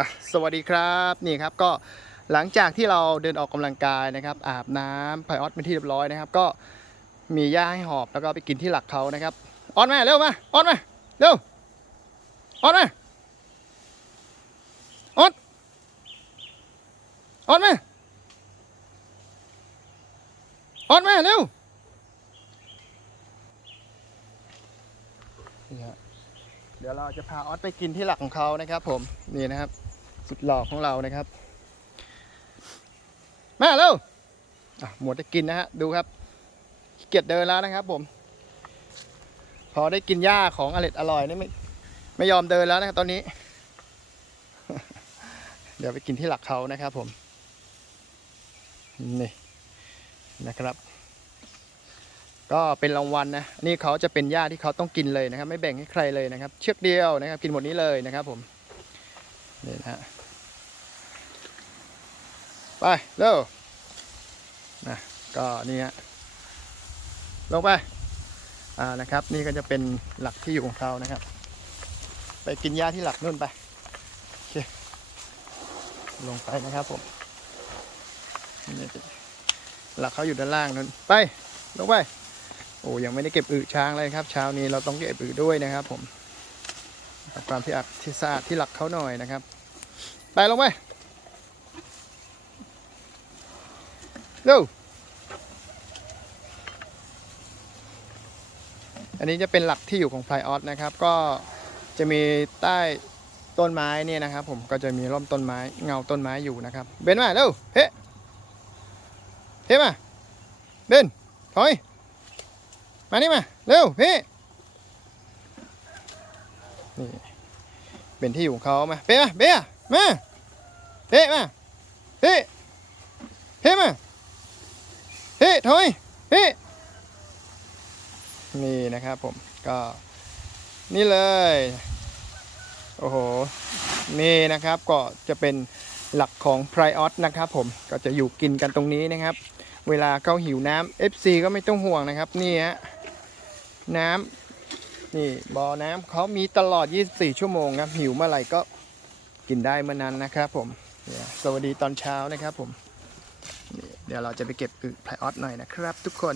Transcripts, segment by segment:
อะสวัสดีครับนี่ครับก็หลังจากที่เราเดินออกกำลังกายนะครับ อาบน้ำไพออสเป็นที่เรียบร้อยนะครับ ก็มีหญ้าให้หอบแล้วก็ไปกินที่หลักเขานะครับออนมาเร็วมาออนมาเร็วออนมาออนออนมาออนมาเร็วนี่ฮะเดี๋ยวเราจะพาออสไปกินที่หลักของเขานะครับ ผมนี่นะครับ สุดหล่อของเรานะครับ มาเร็วอะหมดจะกินนะฮะ ดูครับ เกียจเดินแล้วนะครับผม พอได้กินหญ้าของอร่อยอร่อยนี่ไม่ไม่ยอมเดินแล้วนะครับตอนนี้ เดี๋ยวไปกินที่หลักเขานะครับผม นี่นะครับ ก็เป็นรางวัลนะนี่เขาจะเป็นหญ้าที่เขาต้องกินเลยนะครับ ไม่แบ่งให้ใครเลยนะครับ เชือกเดียวนะครับ กินหมดนี้เลยนะครับผมนี่นะฮะ ไปเร็วนะก็นี่ฮะลงไปอ่านะครับ นี่ก็จะเป็นหลักที่อยู่ของเขานะครับ ไปกินหญ้าที่หลักนู่นไปโอเคลงไปนะครับผมนี่หลักเขาอยู่ด้านล่างนู่นไปลงไปโอ้ยังไม่ได้เก็บอึช้างเลยครับเช้านี้เราต้องเก็บอึด้วยนะครับผมกับความที่อักที่สะอาดที่หลักเขาหน่อยนะครับ ไปลงไป เร็วอันนี้จะเป็นหลักที่อยู่ของไพลออสนะครับ ก็จะมีใต้ต้นไม้เนี่ยนะครับ ผมก็จะมีร่มต้นไม้เงาต้นไม้อยู่นะครับ เบนมาเร็วเฮ้เฮ้มาเบนถอยมานี่มาเร็วเฮ้นี่เป็นที่อยู่ของเขามาเป๊ะมาเป๊ะมาเป๊ะมาเฮ้เฮ้มา เฮ้ถอยเฮ้นี่นะครับผมก็นี่เลย โอ้โห นี่นะครับก็จะเป็นหลักของไพรออสนะครับผมก็จะอยู่กินกันตรงนี้นะครับ เวลาเขาหิวน้ำ FC ก็ไม่ต้องห่วงนะครับ นี่ฮะน้ำนี่บ่อน้ำเขามีตลอด 24 ชั่วโมงครับหิวเมื่อไหร่ก็กินได้เมื่อนั้นนะครับผมสวัสดีตอนเช้านะครับผม เดี๋ยวเราจะไปเก็บอึไพรออสหน่อยนะครับทุกคน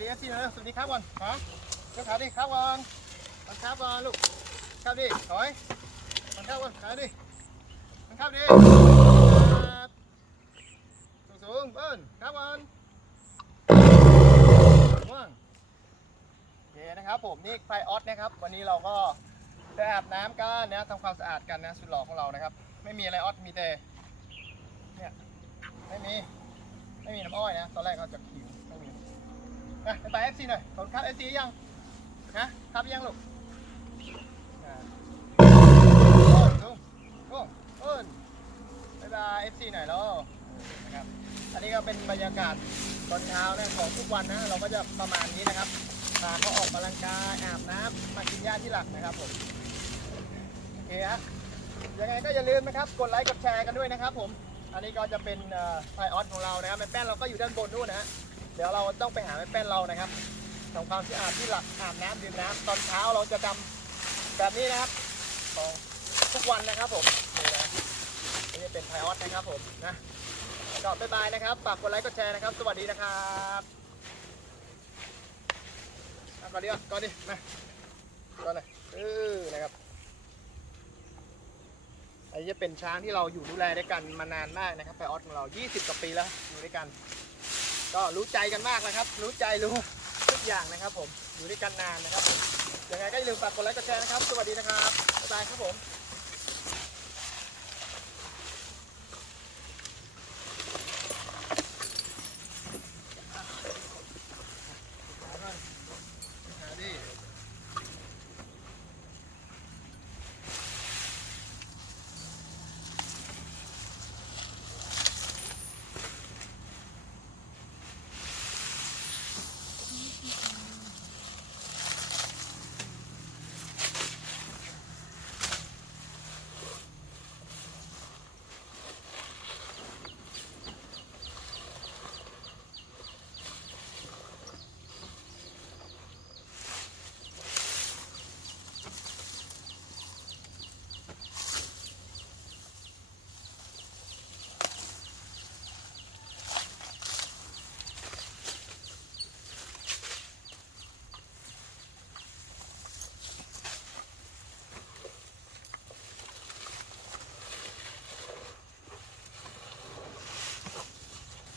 ดีเอฟซีน่อยเร็วสวัสดีครับก่อนฮะเจ้าขาดิครับก่อนมันครับก่อนลูกครับดิถอยมันครับก่อนขาดิมันครับดิสูงสูงเบิ้ลครับก่อนว่างโอเคนะครับผมนี่ไฟออสนะครับ วันนี้เราก็จะอาบน้ำกันนะทำความสะอาดกันนะสุดหล่อของเรานะครับ ไม่มีอะไรออสมีแต่เนี่ยไม่มีไม่มีน้ำอ้อยนะ ตอนแรกเขาจะ นะไปเอฟซีหน่อยขอบคุณครับเอฟซียังนะครับยังลูกอ่าโอ้ยลุงอ้นบายบายเอฟซีหน่อยแล้วนะครับอันนี้ก็เป็นบรรยากาศตอนเช้านะของทุกวันนะเราก็จะประมาณนี้นะครับพาเขาออกกำลังกายอาบน้ำมากินหญ้าที่หลักนะครับผมโอเคฮะยังไงก็อย่าลืมนะครับกดไลค์กดแชร์กันด้วยนะครับผมอันนี้ก็จะเป็นไฟออสของเรานะครับแม่แป้นเราก็อยู่ด้านบนนู่นนะฮะ ดี๋ยวเราต้องไปหาแม่แป้นเรานะครับทำความสะอาดที่หลักอาบน้ำดื่มน้ำตอนเช้าเราจะทำแบบนี้นะครับของทุกวันนะครับผมนี่นะนี่จะเป็นไฟออสนะครับผมนะก็บ๊ายบายนะครับฝากกดไลค์กดแชร์นะครับ สวัสดีนะครับอ่ก่อนดีก่อนก่อนดิมาก่อนเลยเออนะครับอันนี้จะเป็นช้างที่เราอยู่ดูแลด้วยกันมานานมากนะครับไฟออสของเรา 20กว่าปีแล้วอยู่ด้วยกัน ก็รู้ใจกันมากนะครับ รู้ใจรู้ทุกอย่างนะครับ ผมอยู่ด้วยกันนานนะครับยังไงก็อย่าลืมฝากกดไลค์กดแชร์นะครับ สวัสดีนะครับบ๊ายบายครับผม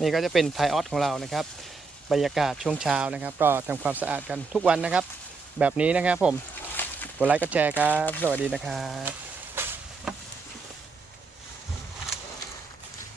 นี่ก็จะเป็นไทออสของเรานะครับ บรรยากาศช่วงเช้านะครับ ก็ทำความสะอาดกันทุกวันนะครับ แบบนี้นะครับผมกดไลค์กดแชร์ครับ สวัสดีนะครับ